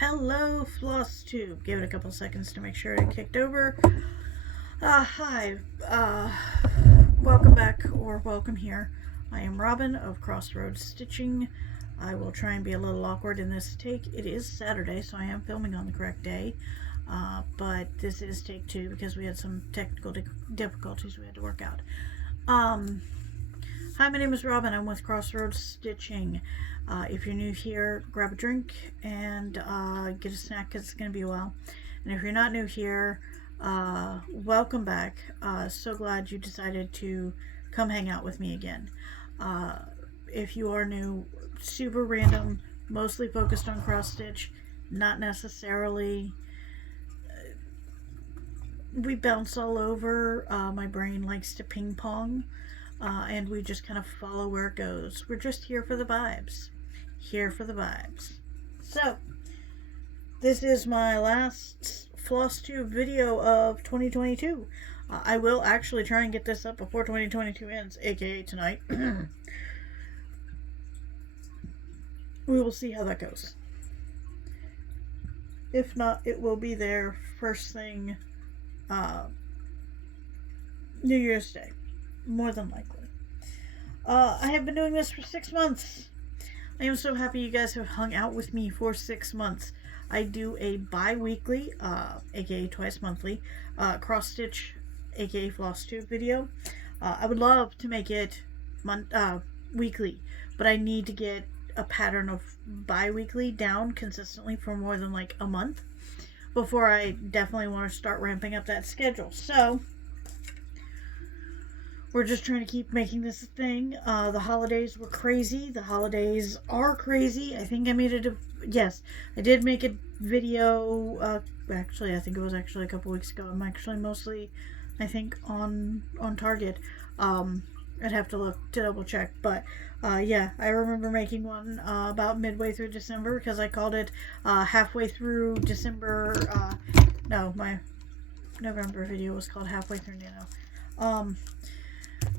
Hello, Floss Tube. Give it a couple seconds to make sure it kicked over. Hi. Welcome back, or welcome here. I am Robin of Crossroads Stitching. I will try and be a little awkward in this take. It is Saturday, so I am filming on the correct day. But this is take 2 because we had some technical difficulties we had to work out. Hi, my name is Robin. I'm with Crossroads Stitching. If you're new here, grab a drink and get a snack because it's going to be a while. And if you're not new here, welcome back. So glad you decided to come hang out with me again. If you are new, super random, mostly focused on cross stitch, not necessarily. We bounce all over. My brain likes to ping pong. And we just kind of follow where it goes. We're just here for the vibes. Here for the vibes. So, this is my last FlossTube video of 2022. I will actually try and get this up before 2022 ends, aka tonight. We will see how that goes. If not, it will be there first thing New Year's Day. More than likely. I have been doing this for 6 months. I am so happy you guys have hung out with me for 6 months. I do a bi-weekly, aka twice monthly, cross-stitch, aka floss tube video. I would love to make it weekly, but I need to get a pattern of bi-weekly down consistently for more than like a month before I definitely want to start ramping up that schedule. So we're just trying to keep making this a thing. The holidays were crazy. The holidays are crazy. I think I made it. Yes, I did make a video. Actually, I think it was actually a couple weeks ago. I'm actually mostly, I think, on target. I'd have to look to double check. But yeah, I remember making one about midway through December because I called it halfway through December. No, my November video was called halfway through Nano.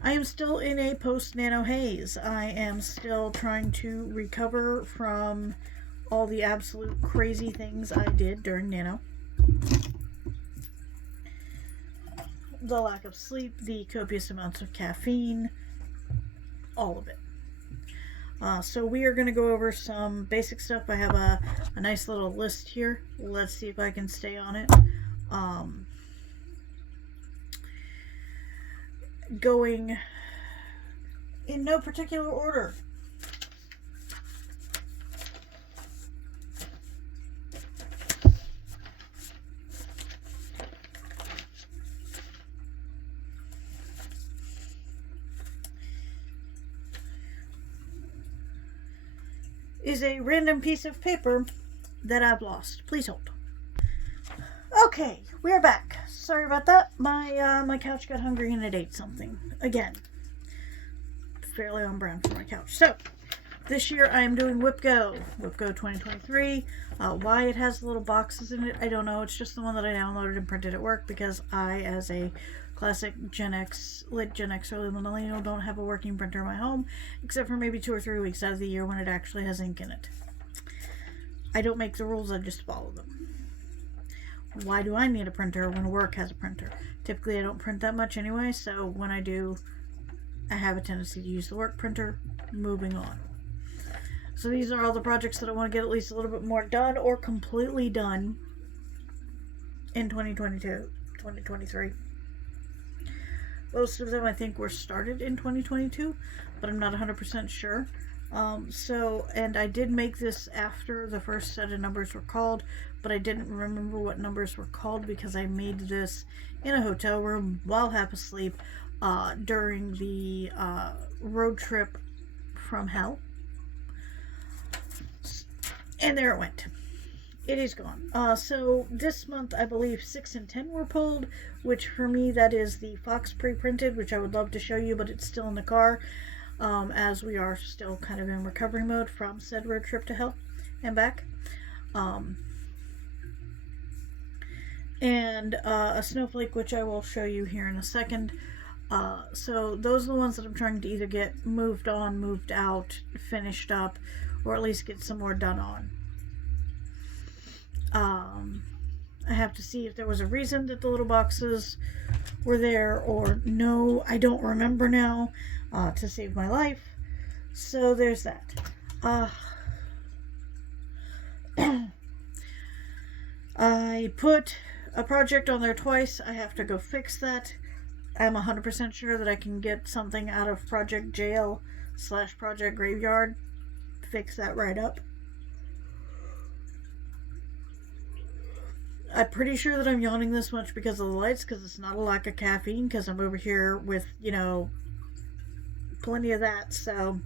I am still in a post-Nano haze. I am still trying to recover from all the absolute crazy things I did during Nano. The lack of sleep, the copious amounts of caffeine, all of it. So we are going to go over some basic stuff. I have a nice little list here. Let's see if I can stay on it. Going in no particular order. Is a random piece of paper that I've lost. Please hold. Okay, we're back. Sorry about that. My couch got hungry and it ate something. Again. Fairly on brand for my couch. So, this year I am doing WhipGo 2023. Why it has little boxes in it, I don't know. It's just the one that I downloaded and printed at work because I, as a classic late Gen X, early millennial, don't have a working printer in my home, except for maybe 2 or 3 weeks out of the year when it actually has ink in it. I don't make the rules, I just follow them. Why do I need a printer when work has a printer? Typically I don't print that much anyway, so when I do, I have a tendency to use the work printer. Moving on. So these are all the projects that I want to get at least a little bit more done or completely done in 2023. Most of them I think were started in 2022, but I'm not 100% sure. And I did make this after the first set of numbers were called, but I didn't remember what numbers were called because I made this in a hotel room while half asleep during the road trip from hell. And there it went. It is gone. So this month I believe 6 and 10 were pulled, which for me that is the Fox pre-printed, which I would love to show you, but it's still in the car. As we are still kind of in recovery mode from said road trip to hell and back. And a snowflake, which I will show you here in a second. So those are the ones that I'm trying to either get moved on, moved out, finished up, or at least get some more done on. I have to see if there was a reason that the little boxes were there, or no, I don't remember now, to save my life. So there's that. I put a project on there twice. I have to go fix that. I'm 100% sure that I can get something out of Project Jail / Project Graveyard. Fix that right up. I'm pretty sure that I'm yawning this much because of the lights, because it's not a lack of caffeine, because I'm over here with, plenty of that, so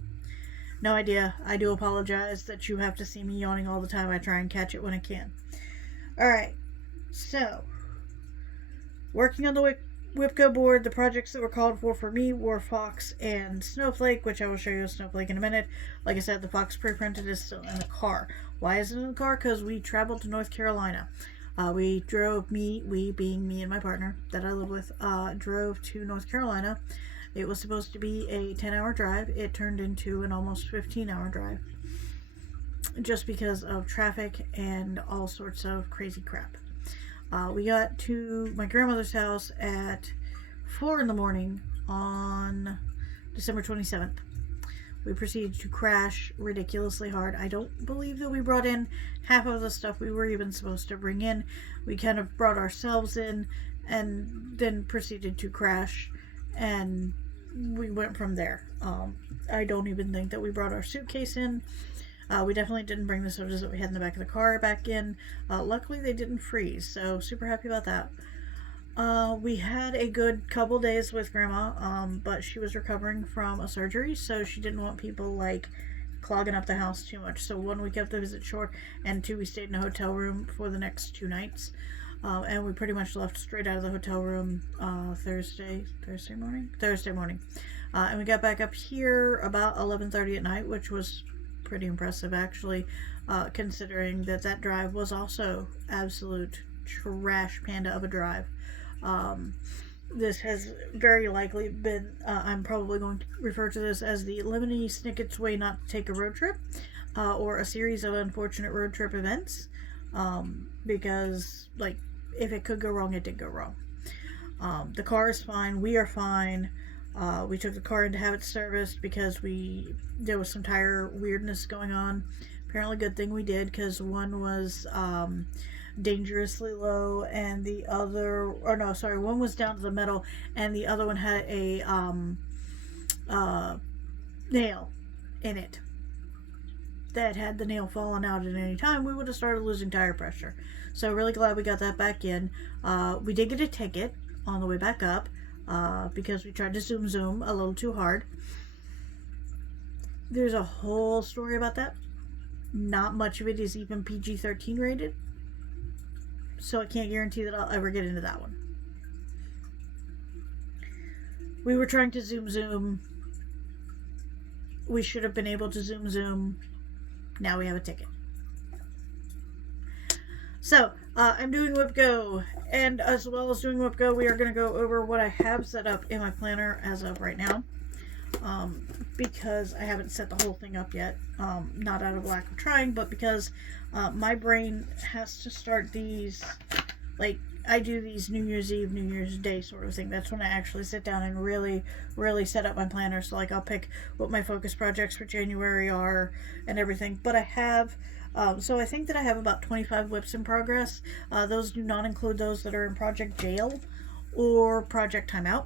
no idea. I do apologize that you have to see me yawning all the time. I try and catch it when I can. Alright, so working on the WIPCO board, the projects that were called for me were Fox and Snowflake, which I will show you a Snowflake in a minute. Like I said, the Fox pre-printed is still in the car. Why is it in the car? Because we traveled to North Carolina. We drove, we being me and my partner that I live with, drove to North Carolina. It was supposed to be a 10-hour drive. It turned into an almost 15-hour drive. Just because of traffic and all sorts of crazy crap. We got to my grandmother's house at 4 in the morning on December 27th. We proceeded to crash ridiculously hard. I don't believe that we brought in half of the stuff we were even supposed to bring in. We kind of brought ourselves in and then proceeded to crash, and we went from there. I don't even think that we brought our suitcase in. We definitely didn't bring the sodas that we had in the back of the car back in. Luckily they didn't freeze, so super happy about that. We had a good couple days with Grandma, but she was recovering from a surgery, so she didn't want people clogging up the house too much. So 1, we kept the visit short, and 2, we stayed in a hotel room for the next 2 nights. And we pretty much left straight out of the hotel room Thursday morning. And we got back up here about 11:30 at night, which was pretty impressive actually, considering that drive was also absolute trash panda of a drive. This has very likely been, I'm probably going to refer to this as the Lemony Snicket's way not to take a road trip, or a series of unfortunate road trip events, because, if it could go wrong, it did go wrong. The car is fine, we are fine. We took the car in to have it serviced because there was some tire weirdness going on. Apparently good thing we did, because one was, dangerously low, and the other, one was down to the metal, and the other one had a nail in it that had the nail fallen out at any time, we would have started losing tire pressure. So really glad we got that back in. We did get a ticket on the way back up, because we tried to zoom a little too hard. There's a whole story about that. Not much of it is even PG-13 rated, so I can't guarantee that I'll ever get into that one. We were trying to zoom. We should have been able to zoom. Now we have a ticket. So, I'm doing WIPGO, and as well as doing WIPGO, we are going to go over what I have set up in my planner as of right now, because I haven't set the whole thing up yet, not out of lack of trying, but because my brain has to start these, I do these New Year's Eve, New Year's Day sort of thing. That's when I actually sit down and really set up my planner. So, I'll pick what my focus projects for January are and everything. But I have, so I think that I have about 25 WIPs in progress. Those do not include those that are in Project Jail or Project Timeout.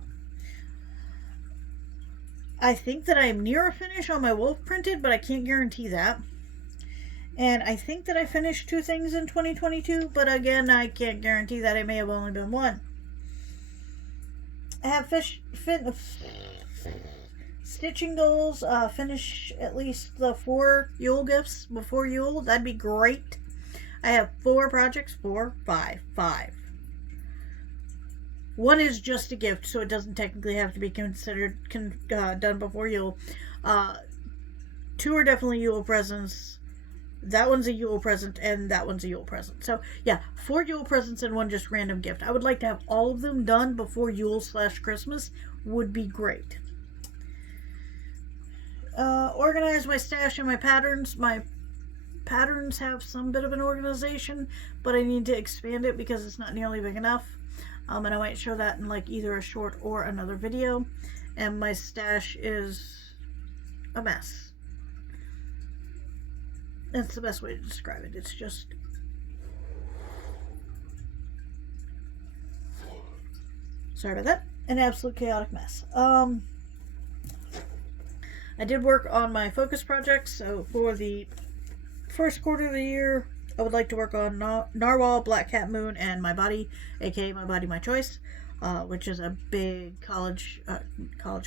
I think that I am near a finish on my wolf printed, but I can't guarantee that. And I think that I finished 2 things in 2022, but again, I can't guarantee that. It may have only been 1. I have stitching goals, finish at least the 4 Yule gifts before Yule. That'd be great. I have 4 projects, 5. 1 is just a gift, so it doesn't technically have to be considered done before Yule. 2 are definitely Yule presents. That one's a Yule present, and that one's a Yule present. So, yeah, 4 Yule presents and 1 just random gift. I would like to have all of them done before Yule/Christmas. Would be great. Organize my stash and my patterns. My patterns have some bit of an organization, but I need to expand it because it's not nearly big enough. And I might show that in like either a short or another video. And my stash is a mess. That's the best way to describe it. It's just... sorry about that. An absolute chaotic mess. I did work on my focus projects, so for the first quarter of the year, I would like to work on Narwhal, Black Cat Moon, and My Body, aka My Body, My Choice, which is a big college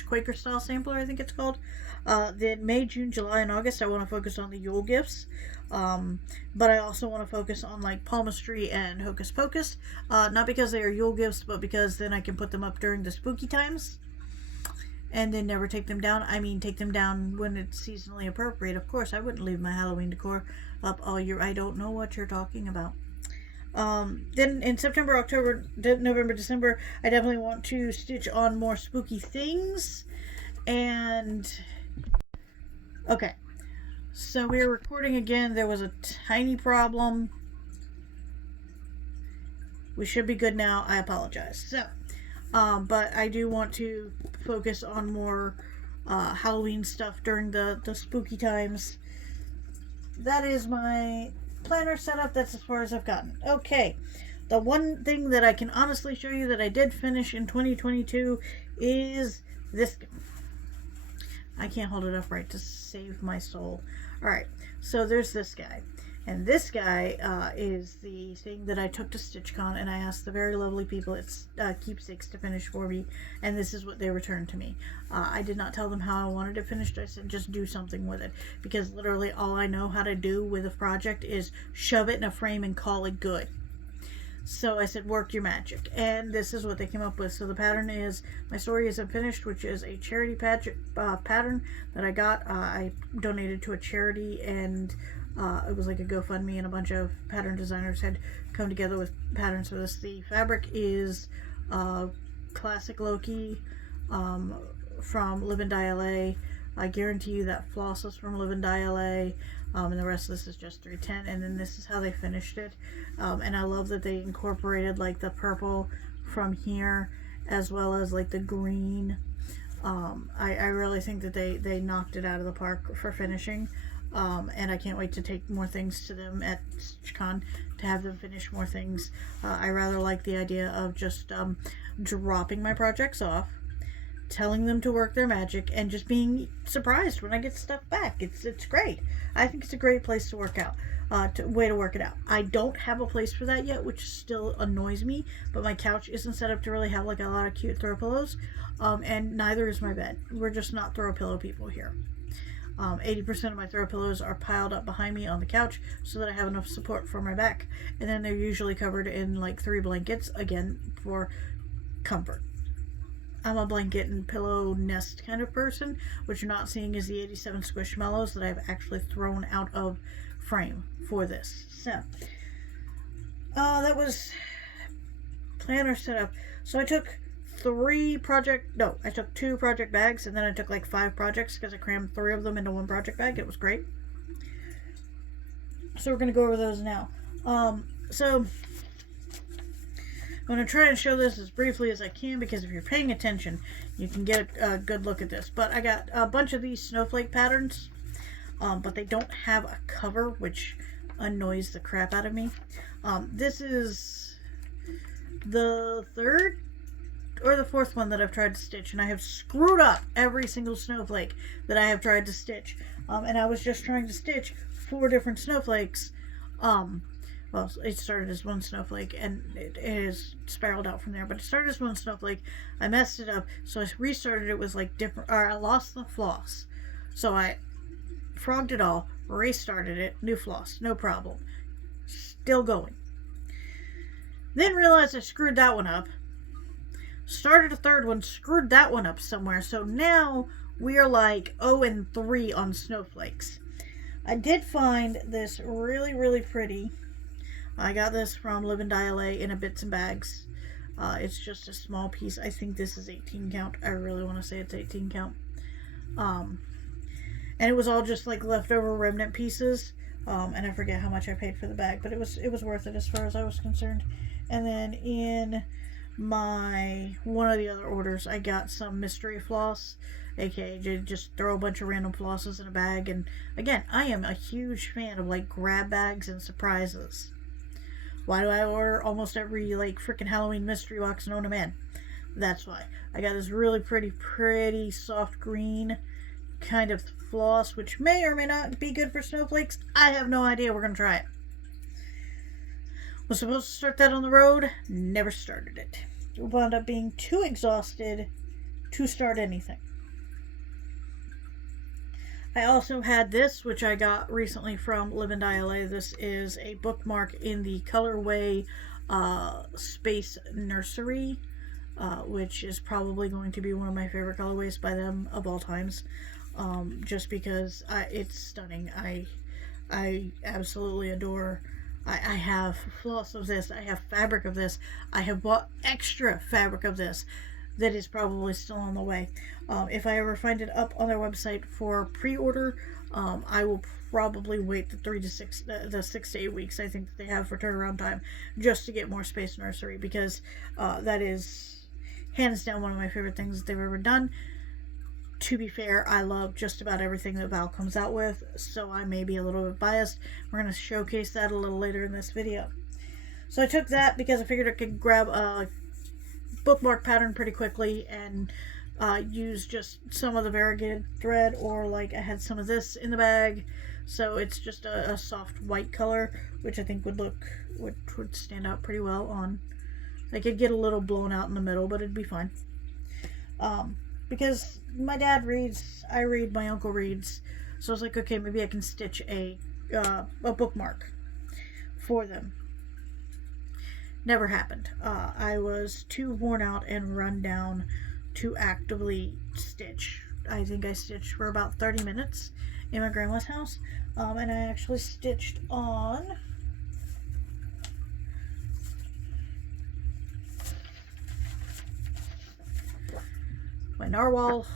Quaker style sampler, I think it's called. Then May, June, July, and August, I want to focus on the Yule Gifts. But I also want to focus on like Palmistry and Hocus Pocus. Not because they are Yule Gifts, but because then I can put them up during the spooky times. And then never take them down. I mean, take them down when it's seasonally appropriate. Of course, I wouldn't leave my Halloween decor up all year. I don't know what you're talking about. Then in September, October, November, December, I definitely want to stitch on more spooky things. And... okay. So we are recording again. There was a tiny problem. We should be good now. I apologize. So, but I do want to focus on more Halloween stuff during the spooky times. That is my planner setup. That's as far as I've gotten. Okay. The one thing that I can honestly show you that I did finish in 2022 is this. I can't hold it up right to save my soul. Alright, so there's this guy. And this guy is the thing that I took to StitchCon, and I asked the very lovely people at Keepsakes to finish for me, and this is what they returned to me. I did not tell them how I wanted it finished. I said just do something with it, because literally all I know how to do with a project is shove it in a frame and call it good. So I said, work your magic. And this is what they came up with. So the pattern is My Story Isn't Finished, which is a charity pattern that I got. I donated to a charity, and it was like a GoFundMe, and a bunch of pattern designers had come together with patterns for this. The fabric is classic Loki from Live and Die LA. I guarantee you that floss is from Live and Die LA. And the rest of this is just 310, and then this is how they finished it. And I love that they incorporated like the purple from here as well as like the green. I really think that they knocked it out of the park for finishing. And I can't wait to take more things to them at StitchCon to have them finish more things. I rather like the idea of just dropping my projects off, telling them to work their magic, and just being surprised when I get stuff back. It's great. I think it's a great place to work out. Way to work it out. I don't have a place for that yet, which still annoys me, but my couch isn't set up to really have like a lot of cute throw pillows, and neither is my bed. We're just not throw pillow people here. 80% of my throw pillows are piled up behind me on the couch so that I have enough support for my back, and then they're usually covered in like 3 blankets, again, for comfort. I'm a blanket and pillow nest kind of person. What you're not seeing is the 87 Squishmallows that I've actually thrown out of frame for this. So, that was planner setup. So I took 2 project bags, and then I took like 5 projects because I crammed 3 of them into 1 project bag. It was great. So we're going to go over those now. So I'm going to try and show this as briefly as I can, because if you're paying attention, you can get a good look at this. But I got a bunch of these snowflake patterns, but they don't have a cover, which annoys the crap out of me. This is the 3rd or the 4th one that I've tried to stitch, and I have screwed up every single snowflake that I have tried to stitch. And I was just trying to stitch 4 different snowflakes. Well, it started as 1 snowflake, and it has spiraled out from there, but it started as 1 snowflake. I messed it up, so I restarted it with like different, or I lost the floss. So I frogged it all, restarted it, new floss, no problem. Still going. Then realized I screwed that one up. Started a 3rd one, screwed that one up somewhere, so now we are like 0-3 on snowflakes. I did find this really, really pretty. I got this from Live and Die LA in a bits and bags. It's just a small piece. I think this is 18 count. I really want to say it's 18 count. And it was all just like leftover remnant pieces And I forget how much I paid for the bag, but it was worth it as far as I was concerned. And then in one of the other orders, I got some mystery floss, aka just throw a bunch of random flosses in a bag. And again, I am a huge fan of like grab bags and surprises. Why do I order almost every like freaking Halloween mystery box known to man? That's why. I got this really pretty soft green kind of floss, which may or may not be good for snowflakes. I have no idea. We're gonna try it. Was supposed to start that on the road, never started it. Wound up being too exhausted to start anything. I also had this, which I got recently from Live and Die LA. This is a bookmark in the colorway Space Nursery, which is probably going to be one of my favorite colorways by them of all times. Just because it's stunning. I absolutely adore. I have floss of this. I have fabric of this. I have bought extra fabric of this that is probably still on the way. If I ever find it up on their website for pre-order, I will probably wait the 6 to 8 weeks I think that they have for turnaround time, just to get more Space Nursery, because that is hands down one of my favorite things that they've ever done. To be fair, I love just about everything that Val comes out with, so I may be a little bit biased. We're going to showcase that a little later in this video. So I took that because I figured I could grab a bookmark pattern pretty quickly and use just some of the variegated thread, or like I had some of this in the bag, so it's just a soft white color, which I think would stand out pretty well on. I could get a little blown out in the middle, but it'd be fine. Because my dad reads, I read, my uncle reads, so I was like, okay, maybe I can stitch a bookmark for them. Never happened. I was too worn out and run down to actively stitch. I think I stitched for about 30 minutes in my grandma's house, and I actually stitched on my narwhal.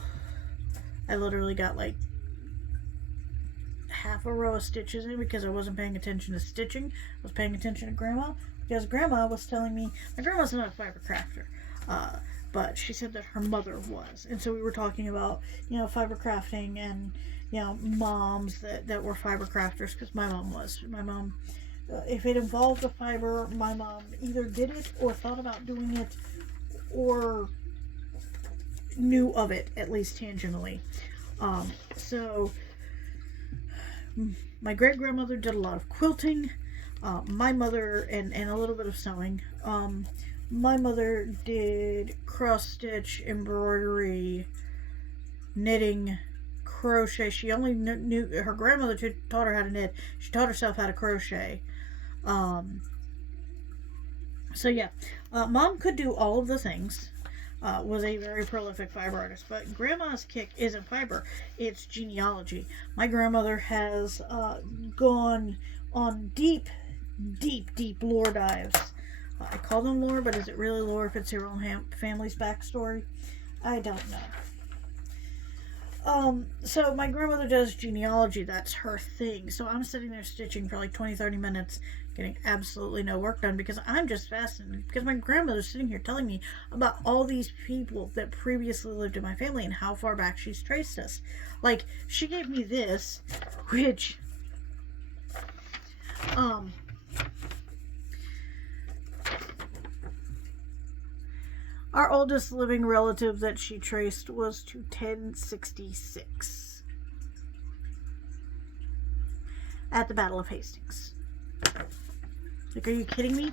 I literally got like half a row of stitches in because I wasn't paying attention to stitching. I was paying attention to Grandma, because Grandma was telling me, my grandma's not a fiber crafter, but she said that her mother was, and so we were talking about, fiber crafting, and moms that were fiber crafters, because my mom was. My mom, if it involved a fiber, my mom either did it or thought about doing it or knew of it, at least tangentially. So my great grandmother did a lot of quilting. My mother, and a little bit of sewing. My mother did cross stitch, embroidery, knitting, crochet. She only knew, her grandmother taught her how to knit. She taught herself how to crochet. So yeah, Mom could do all of the things. Was a very prolific fiber artist, but Grandma's kick isn't fiber, it's genealogy. My grandmother has gone on deep lore dives. I call them lore, but is it really lore if it's your own family's backstory? I don't know. So my grandmother does genealogy, that's her thing. So I'm sitting there stitching for like 20-30 minutes, getting absolutely no work done, because I'm just fascinated, because my grandmother's sitting here telling me about all these people that previously lived in my family and how far back she's traced us. Like, she gave me this, which our oldest living relative that she traced was to 1066 at the Battle of Hastings. Like, are you kidding me?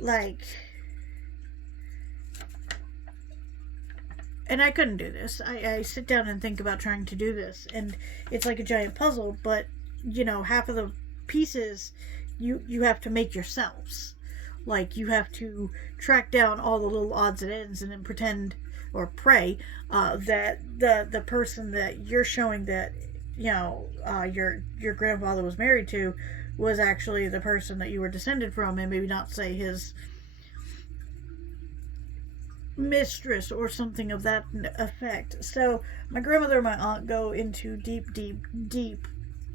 Like, and I couldn't do this. I sit down and think about trying to do this, and it's like a giant puzzle, but, half of the pieces you have to make yourselves. Like, you have to track down all the little odds and ends and then pretend or pray that the person that you're showing that your grandfather was married to was actually the person that you were descended from, and maybe not say his mistress or something of that effect. So my grandmother and my aunt go into deep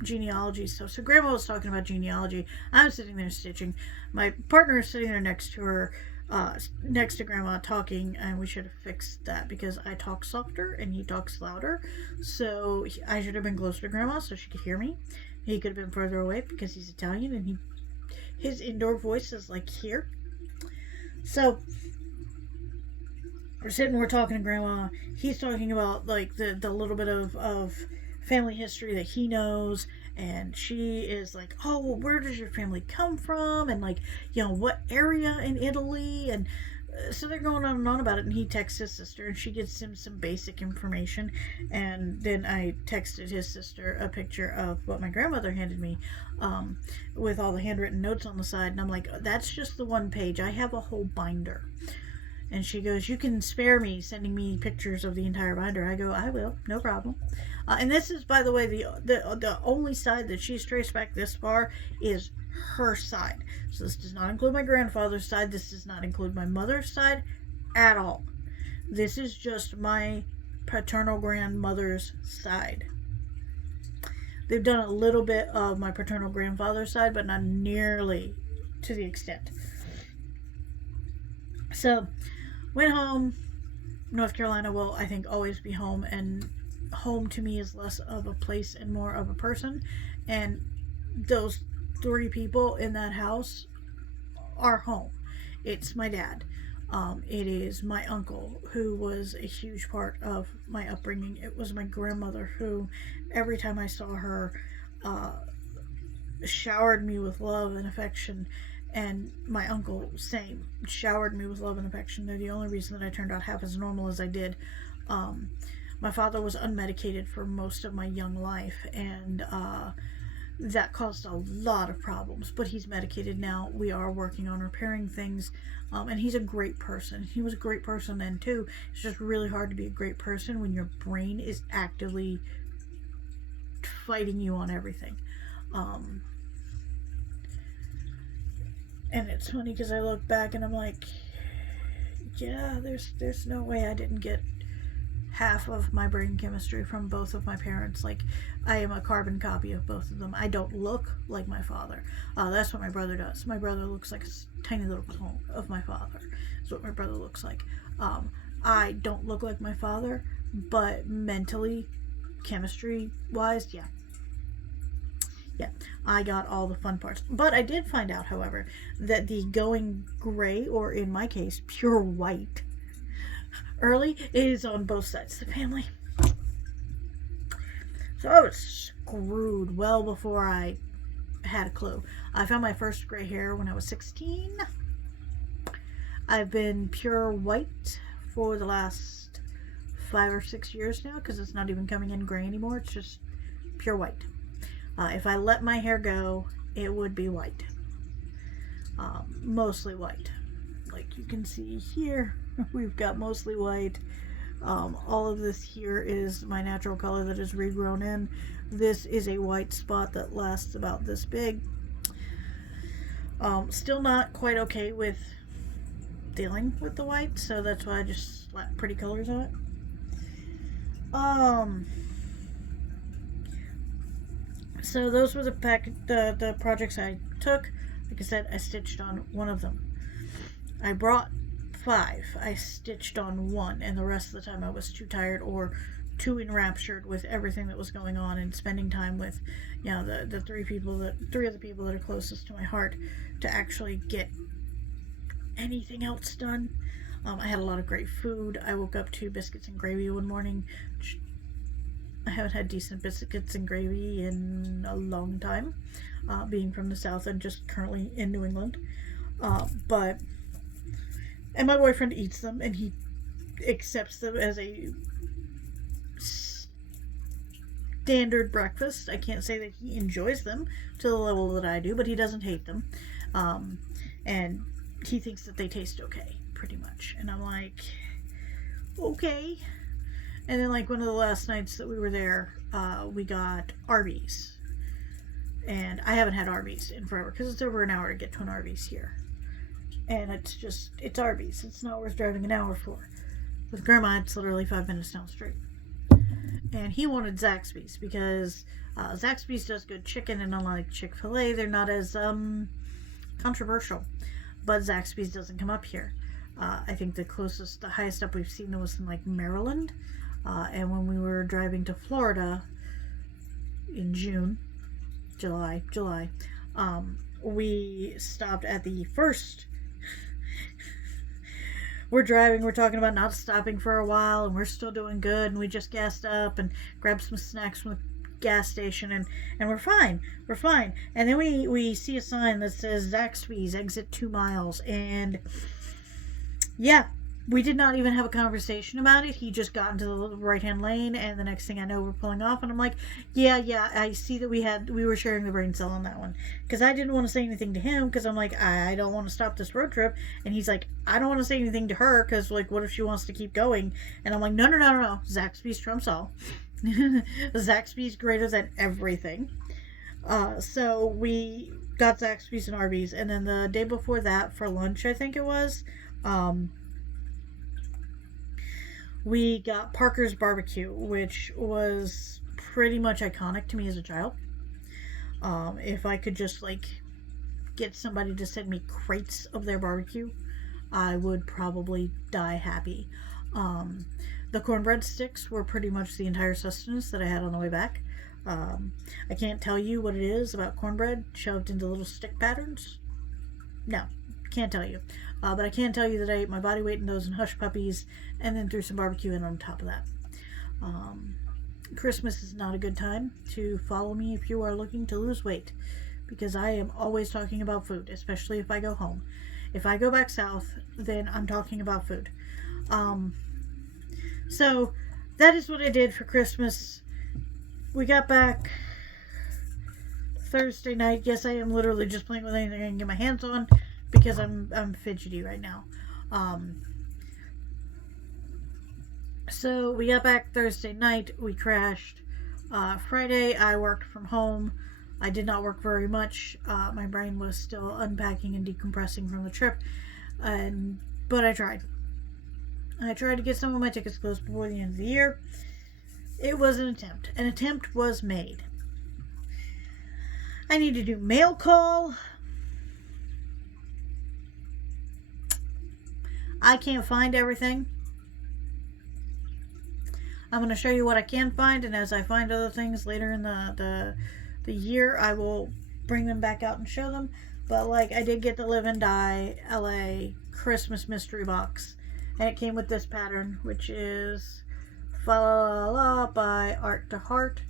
genealogy stuff. So grandma was talking about genealogy. I'm sitting there stitching. My partner is sitting there next to her, next to grandma talking, and we should have fixed that because I talk softer and he talks louder. So I should have been closer to grandma so she could hear me. He could have been further away because he's Italian and his indoor voice is like here. So we're talking to grandma. He's talking about like the little bit of family history that he knows, and she is like, oh, well, where does your family come from, and like, what area in Italy, and so they're going on and on about it, and he texts his sister and she gives him some basic information, and then I texted his sister a picture of what my grandmother handed me, with all the handwritten notes on the side, and I'm like, that's just the one page, I have a whole binder. And she goes, you can spare me sending me pictures of the entire binder. I go, I will, no problem. And this is, by the way, the only side that she's traced back this far is her side. So this does not include my grandfather's side. This does not include my mother's side at all. This is just my paternal grandmother's side. They've done a little bit of my paternal grandfather's side, but not nearly to the extent. So, went home. North Carolina will, I think, always be home, and home to me is less of a place and more of a person, and those 3 people in that house are home. It's my dad. It is my uncle, who was a huge part of my upbringing. It was my grandmother, who, every time I saw her, showered me with love and affection. And my uncle, same, showered me with love and affection. They're the only reason that I turned out half as normal as I did. My father was unmedicated for most of my young life, and that caused a lot of problems. But he's medicated now. We are working on repairing things, and he's a great person. He was a great person then, too. It's just really hard to be a great person when your brain is actively fighting you on everything. And it's funny because I look back and I'm like, yeah, there's no way I didn't get half of my brain chemistry from both of my parents. Like, I am a carbon copy of both of them. I don't look like my father. That's what my brother does. My brother looks like a tiny little clone of my father. That's what my brother looks like. I don't look like my father, but mentally, chemistry-wise, yeah. Yeah, I got all the fun parts. But I did find out, however, that the going gray, or in my case, pure white, early is on both sides of the family. So I was screwed well before I had a clue. I found my first gray hair when I was 16. I've been pure white for the last 5 or 6 years now, because it's not even coming in gray anymore. It's just pure white. If I let my hair go, it would be white. Mostly white. Like you can see here, we've got mostly white. All of this here is my natural color that is regrown in. This is a white spot that lasts about this big. Still not quite okay with dealing with the white, so that's why I just slap pretty colors on it. So those were the projects I took. Like I said, I stitched on one of them. I brought 5. I stitched on 1, and the rest of the time I was too tired or too enraptured with everything that was going on and spending time with, the 3 of the people that are closest to my heart to actually get anything else done. I had a lot of great food. I woke up to biscuits and gravy one morning. I haven't had decent biscuits and gravy in a long time, being from the South and just currently in New England. And my boyfriend eats them, and he accepts them as a standard breakfast. I can't say that he enjoys them to the level that I do, but he doesn't hate them. And he thinks that they taste okay, pretty much. And I'm like, okay. And then, like, one of the last nights that we were there, we got Arby's. And I haven't had Arby's in forever, because it's over an hour to get to an Arby's here. and it's Arby's. It's not worth driving an hour for. With Grandma, it's literally 5 minutes down the street. And he wanted Zaxby's because Zaxby's does good chicken, and unlike Chick-fil-A, they're not as controversial. But Zaxby's doesn't come up here. I think the highest up we've seen was in like Maryland. And when we were driving to Florida in July, we stopped at the first. We're talking about not stopping for a while, and we're still doing good, and we just gassed up and grabbed some snacks from the gas station, and we're fine. And then we see a sign that says Zaxby's, exit 2 miles, and yeah, we did not even have a conversation about it. He just got into the right-hand lane, and the next thing I know, we're pulling off, and I'm like, yeah, I see that we were sharing the brain cell on that one. Because I didn't want to say anything to him, because I'm like, I don't want to stop this road trip. And he's like, I don't want to say anything to her, because, like, what if she wants to keep going? And I'm like, no. Zaxby's trumps all. Zaxby's greater than everything. So we got Zaxby's and Arby's, and then the day before that, for lunch, I think it was, we got Parker's Barbecue, which was pretty much iconic to me as a child. If I could just, like, get somebody to send me crates of their barbecue, I would probably die happy. The cornbread sticks were pretty much the entire sustenance that I had on the way back. I can't tell you what it is about cornbread shoved into little stick patterns. No, can't tell you. But I can tell you that I ate my body weight in those and Hush Puppies, and then threw some barbecue in on top of that. Christmas is not a good time to follow me if you are looking to lose weight, because I am always talking about food, especially if I go home. If I go back south, then I'm talking about food. So that is what I did for Christmas. We got back Thursday night. Yes, I am literally just playing with anything I can get my hands on, because I'm fidgety right now. So we got back Thursday night. We crashed. Friday, I worked from home. I did not work very much. My brain was still unpacking and decompressing from the trip, but I tried. I tried to get some of my tickets closed before the end of the year. It was an attempt. An attempt was made. I need to do mail call. I can't find everything. I'm going to show you what I can find, and as I find other things later in the year, I will bring them back out and show them. But, like, I did get the Live and Die LA Christmas mystery box, and it came with this pattern, which is Fa La La by Art to Heart.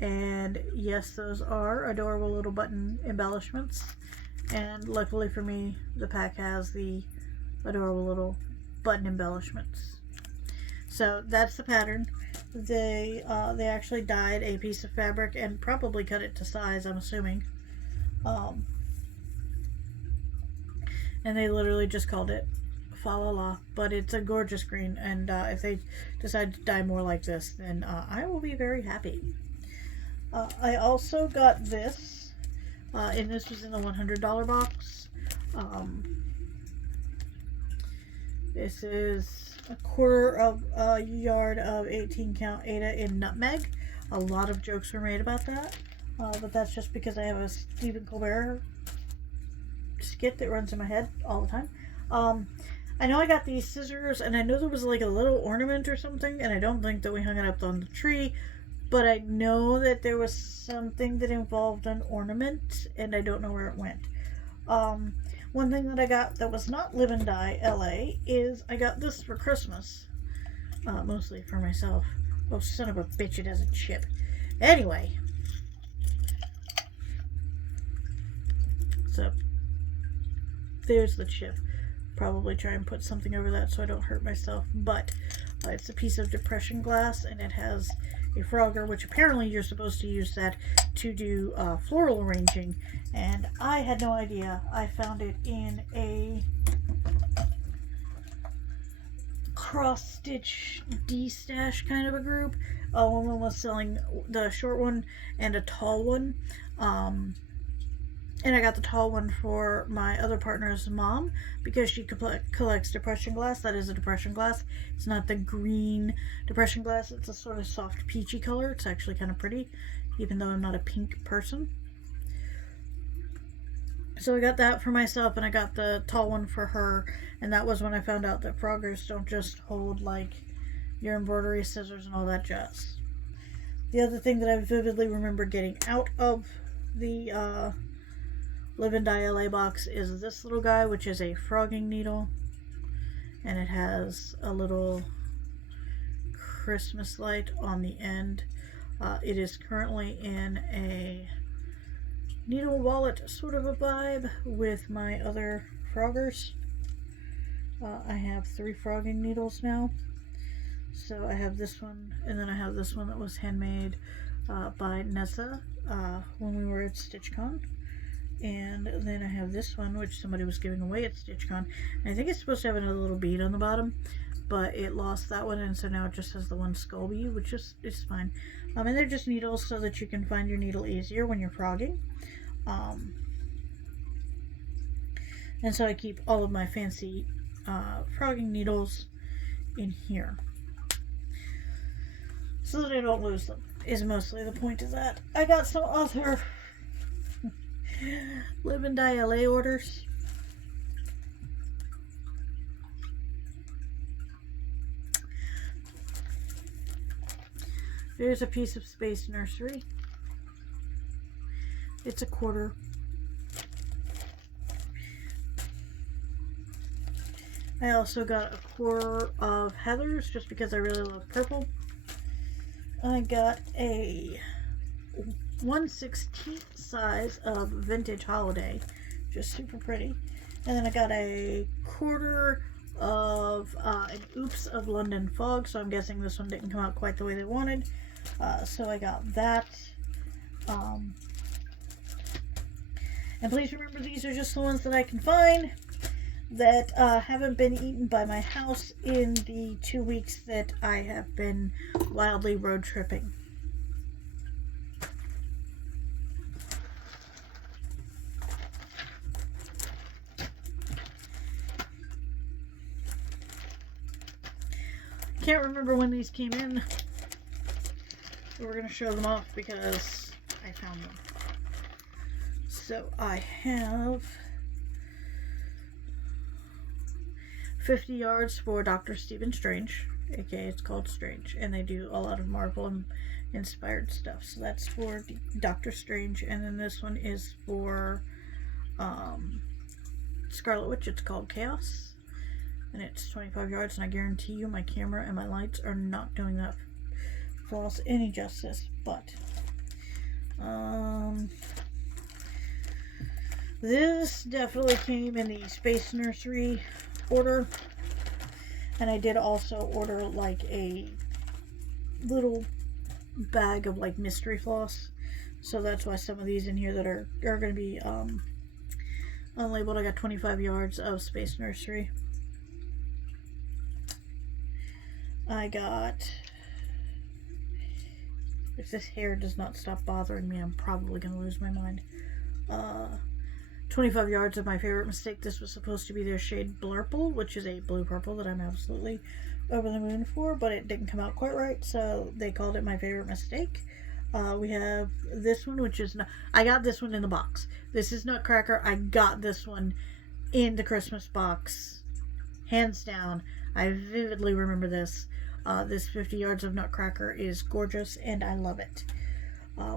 And yes, those are adorable little button embellishments. And luckily for me, the pack has the adorable little button embellishments. So that's the pattern. They actually dyed a piece of fabric and probably cut it to size, I'm assuming. And they literally just called it Fa La La, but it's a gorgeous green, and if they decide to dye more like this, then I will be very happy. I also got this, and this was in the $100 box. This is a quarter of a yard of 18 count Ada in nutmeg. A lot of jokes were made about that, but that's just because I have a Stephen Colbert skit that runs in my head all the time. I know I got these scissors, and I know there was like a little ornament or something, and I don't think that we hung it up on the tree, but I know that there was something that involved an ornament, and I don't know where it went. One thing that I got that was not Live and Die LA is I got this for Christmas. Mostly for myself. Oh, son of a bitch, it has a chip. Anyway. So, there's the chip. Probably try and put something over that so I don't hurt myself. But it's a piece of depression glass, and it has a Frogger, which apparently you're supposed to use that to do floral arranging. And I had no idea. I found it in a cross-stitch D-stash kind of a group. One was selling the short one and a tall one. And I got the tall one for my other partner's mom because she collects depression glass. That is a depression glass. It's not the green depression glass. It's a sort of soft peachy color. It's actually kind of pretty, even though I'm not a pink person. So I got that for myself, and I got the tall one for her. And that was when I found out that Froggers don't just hold like your embroidery scissors and all that jazz. The other thing that I vividly remember getting out of the Live and Die LA box is this little guy, which is a frogging needle, and it has a little Christmas light on the end. It is currently in a needle wallet sort of a vibe with my other Froggers. I have 3 frogging needles now. So I have this one, and then I have this one that was handmade by Nessa when we were at StitchCon. And then I have this one, which somebody was giving away at StitchCon. And I think it's supposed to have another little bead on the bottom, but it lost that one, and so now it just has the one skull bead, which is fine. And they're just needles so that you can find your needle easier when you're frogging. And so I keep all of my fancy frogging needles in here, so that I don't lose them, is mostly the point of that. I got some other Live and Die LA orders. There's a piece of Space Nursery. It's a quarter. I also got a quarter of Heather's just because I really love purple. I got a 1/16 size of Vintage Holiday, just super pretty. And then I got a quarter of an Oops of London Fog, so I'm guessing this one didn't come out quite the way they wanted. So I got that. And please remember, these are just the ones that I can find that haven't been eaten by my house in the 2 weeks that I have been wildly road tripping. Can't remember when these came in, but we're going to show them off because I found them. So I have 50 yards for Dr. Stephen Strange, aka it's called Strange, and they do a lot of Marvel inspired stuff. So that's for Dr. Strange, and then this one is for Scarlet Witch. It's called Chaos. And it's 25 yards, and I guarantee you my camera and my lights are not doing that floss any justice. But this definitely came in the Space Nursery order, and I did also order like a little bag of like mystery floss, so that's why some of these in here that are going to be unlabeled. I got 25 yards of Space Nursery. I got, if this hair does not stop bothering me, I'm probably going to lose my mind. 25 yards of my favorite mistake. This was supposed to be their shade Blurple, which is a blue purple that I'm absolutely over the moon for, but it didn't come out quite right, so they called it my favorite mistake. We have this one, which is, I got this one in the box. This is Nutcracker. I got this one in the Christmas box. Hands down. I vividly remember this. This 50 yards of Nutcracker is gorgeous, and I love it.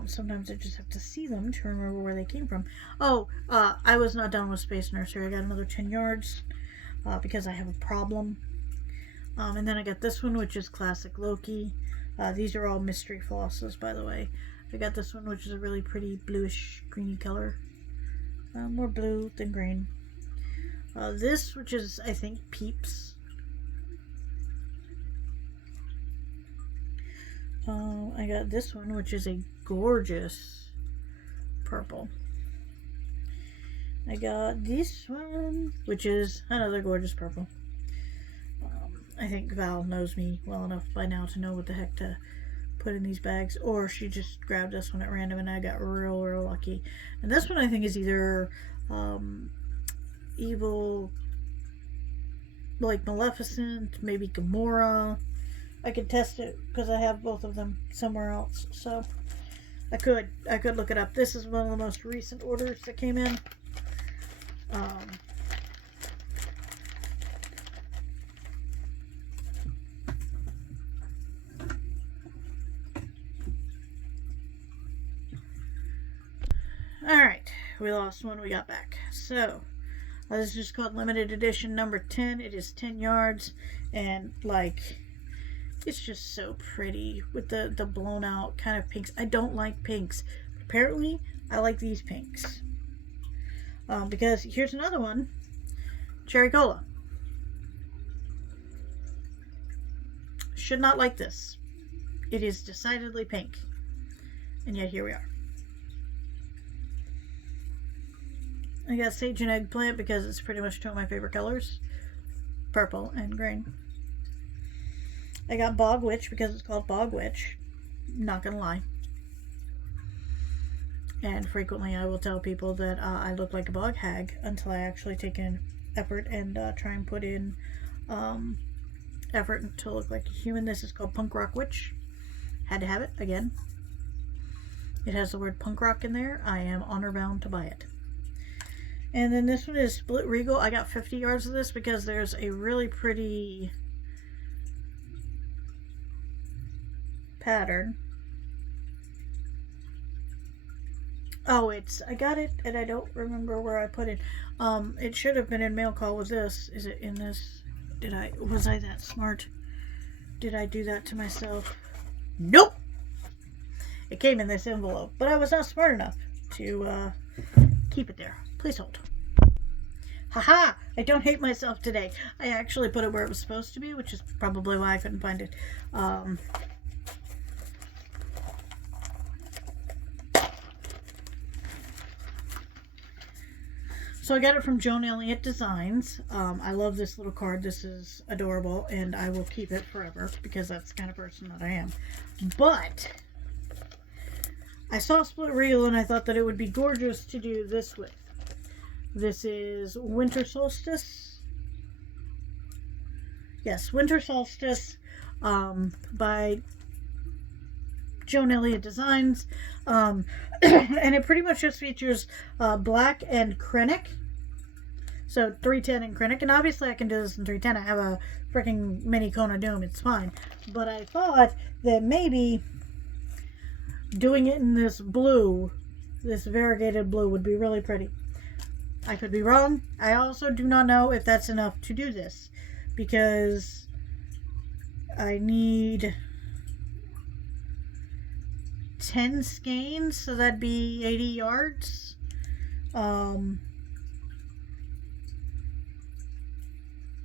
Sometimes I just have to see them to remember where they came from. Oh, I was not done with Space Nursery. I got another 10 yards because I have a problem. And then I got this one, which is Classic Loki. These are all mystery flosses, by the way. I got this one, which is a really pretty bluish, greeny color. More blue than green. This, which is, I think, Peeps. I got this one, which is a gorgeous purple. I got this one, which is another gorgeous purple. I think Val knows me well enough by now to know what the heck to put in these bags, or she just grabbed this one at random and I got real lucky. And this one I think is either evil, like Maleficent, maybe Gamora. I could test it because I have both of them somewhere else, so I could look it up. This is one of the most recent orders that came in. Alright, we lost one, we got back. So, this is just called limited edition number 10. It is 10 yards, and like, it's just so pretty with the blown out kind of pinks. I don't like pinks. Apparently, I like these pinks. Because here's another one. Cherry Cola. Should not like this. It is decidedly pink. And yet here we are. I got Sage and Eggplant because it's pretty much two of my favorite colors. Purple and green. I got Bog Witch because it's called Bog Witch. Not gonna lie. And frequently I will tell people that I look like a bog hag until I actually take in effort and try and put in effort to look like a human. This is called Punk Rock Witch. Had to have it again. It has the word punk rock in there. I am honor bound to buy it. And then this one is Split Regal. I got 50 yards of this because there's a really pretty pattern. Oh, I got it and I don't remember where I put it. It should have been in mail call with this. Is it in this? Was I that smart? Did I do that to myself? Nope! It came in this envelope, but I was not smart enough to keep it there. Please hold. Haha! I don't hate myself today. I actually put it where it was supposed to be, which is probably why I couldn't find it. So I got it from Joan Elliott Designs. I love this little card. This is adorable, and I will keep it forever because that's the kind of person that I am. But I saw Split Regal, and I thought that it would be gorgeous to do this with. This is Winter Solstice. Yes, Winter Solstice by Joan Elliott Designs. And it pretty much just features black and Krennic. So 310 and Krennic. And obviously I can do this in 310. I have a freaking mini Kona Doom. It's fine. But I thought that maybe doing it in this blue, this variegated blue, would be really pretty. I could be wrong. I also do not know if that's enough to do this, because I need 10 skeins, so that'd be 80 yards. And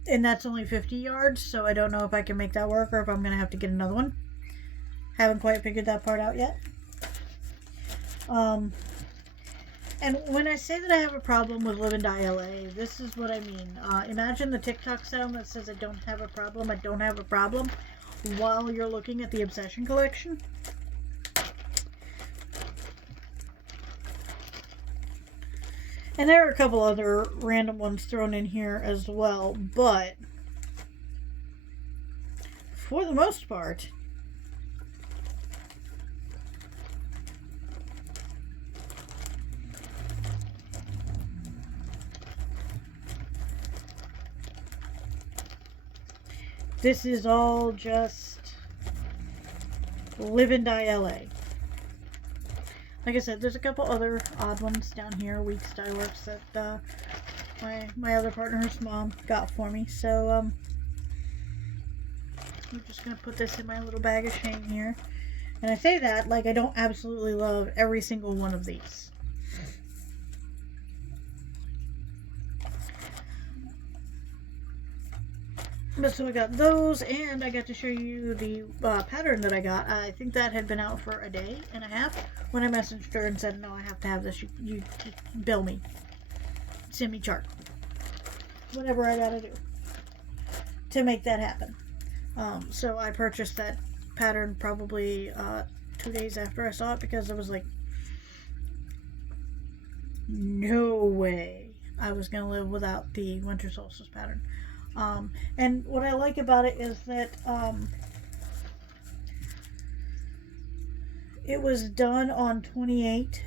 that's only 50 yards, so I don't know if I can make that work or if I'm going to have to get another one. Haven't quite figured that part out yet. And when I say that I have a problem with Live and Die LA, this is what I mean. Imagine the TikTok sound that says I don't have a problem, while you're looking at the Obsession collection. And there are a couple other random ones thrown in here as well, but for the most part, this is all just Live and Die LA. Like I said, there's a couple other odd ones down here, Weeks Dye Works, that my other partner's mom got for me. So I'm just gonna put this in my little bag of shame here. And I say that like I don't absolutely love every single one of these. But so I got those, and I got to show you the pattern that I got. I think that had been out for a day and a half when I messaged her and said, no, I have to have this. You bill me. Send me chart. Whatever I gotta do to make that happen. So I purchased that pattern probably 2 days after I saw it, because I was like, no way I was going to live without the winter solstice pattern. And what I like about it is that it was done on 28,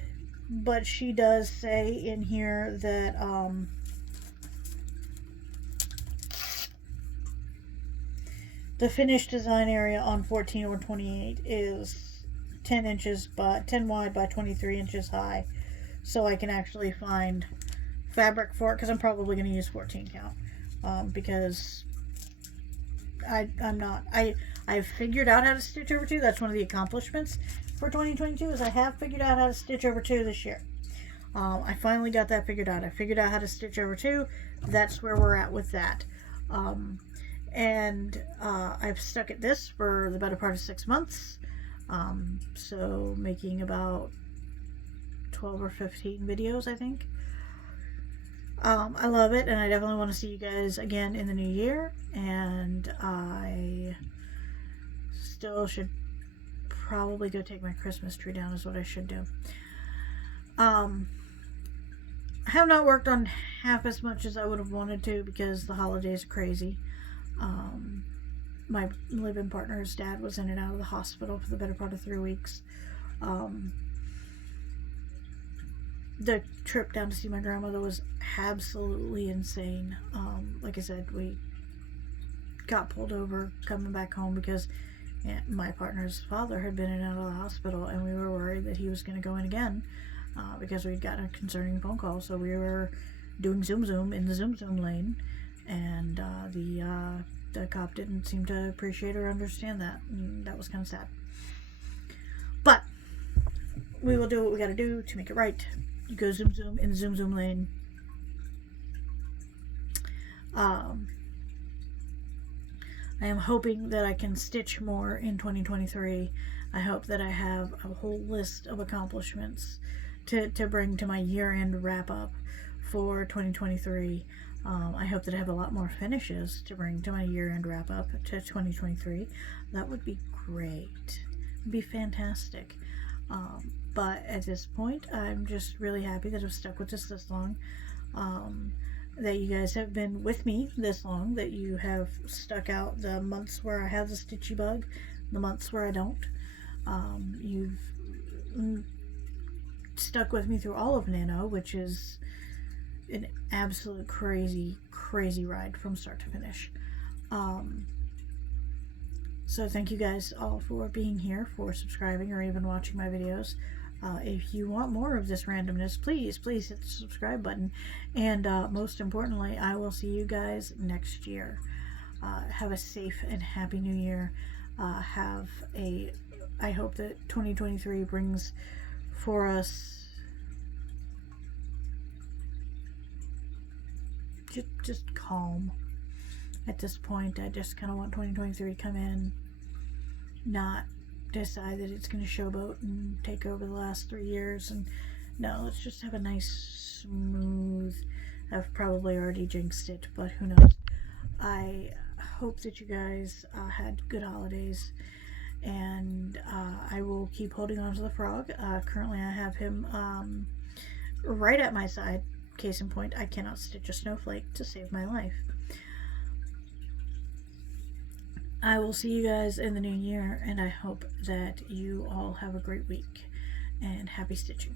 but she does say in here that the finished design area on 14 or 28 is 10 inches by 10 wide by 23 inches high, so I can actually find fabric for it, because I'm probably going to use 14 count, because I've figured out how to stitch over 2. That's one of the accomplishments for 2022, is I have figured out how to stitch over 2 this year. I finally got that figured out. I figured out how to stitch over 2. That's where we're at with that. And I've stuck at this for the better part of 6 months. So making about 12 or 15 videos, I think. I love it, and I definitely want to see you guys again in the new year, and I still should probably go take my Christmas tree down, is what I should do. I have not worked on half as much as I would have wanted to, because the holidays are crazy. My live-in partner's dad was in and out of the hospital for the better part of 3 weeks. The trip down to see my grandmother was absolutely insane. Like I said, we got pulled over coming back home because my partner's father had been in and out of the hospital, and we were worried that he was going to go in again, because we'd gotten a concerning phone call. So we were doing Zoom in the Zoom lane, and the cop didn't seem to appreciate or understand that, and that was kind of sad. But we will do what we got to do to make it right. You go Zoom in the Zoom lane. I am hoping that I can stitch more in 2023. I hope that I have a whole list of accomplishments to bring to my year-end wrap-up for 2023. I hope that I have a lot more finishes to bring to my year-end wrap-up to 2023. That would be great. It'd be fantastic. But at this point, I'm just really happy that I've stuck with this long. That you guys have been with me this long, that you have stuck out the months where I have the stitchy bug, the months where I don't. You've stuck with me through all of Nano, which is an absolute crazy ride from start to finish. So thank you guys all for being here, for subscribing, or even watching my videos. If you want more of this randomness, please hit the subscribe button. And most importantly, I will see you guys next year. Have a safe and happy new year. I hope that 2023 brings for us just calm. At this point, I just kind of want 2023 to come in, not decide that it's going to showboat and take over the last 3 years. And no, let's just have a nice smooth. I've probably already jinxed it, but who knows. I hope that you guys had good holidays, and I will keep holding on to the frog. Currently I have him right at my side. Case in point, I cannot stitch a snowflake to save my life. I will see you guys in the new year, and I hope that you all have a great week, and happy stitching.